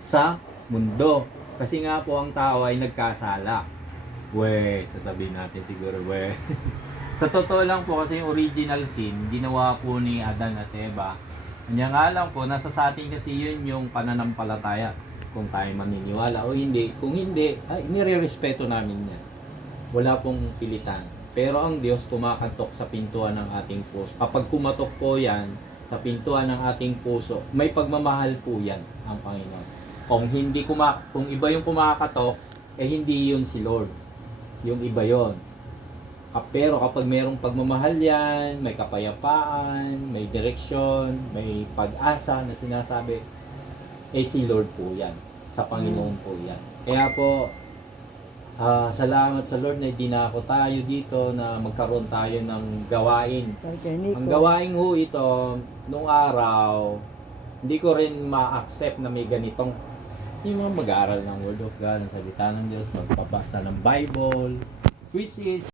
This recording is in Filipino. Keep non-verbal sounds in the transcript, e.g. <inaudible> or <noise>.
sa mundo. Kasi nga po ang tao ay nagkasala. We, sasabihin natin siguro, we. <laughs> sa totoo lang po kasi yung original sin, ginawa po ni Adan at Eva. Kanya nga lang po, nasa sa atin kasi yun yung pananampalataya. Kung tayo maniniwala o hindi. Kung hindi, ay, nire-respeto namin yan. Wala pong pilitan. Pero ang Diyos kumakatok sa pintuan ng ating puso. Kapag kumatok po yan sa pintuan ng ating puso, may pagmamahal po yan ang Panginoon. Kung hindi kuma kung iba yung kumakatok, eh hindi yun si Lord. Yung iba yon. Pero kapag merong pagmamahal yan, may kapayapaan, may direksyon, may pag-asa na sinasabi, eh si Lord po yan. Sa Panginoon po yan. Kaya po, ah, salamat sa Lord na dinako tayo dito na magkaroon tayo ng gawain. Ang gawain ho ito, nung araw, hindi ko rin ma-accept na may ganitong yung mga mag-aaral ng Word of God, ng salita ng Diyos, magpabasa ng Bible, which is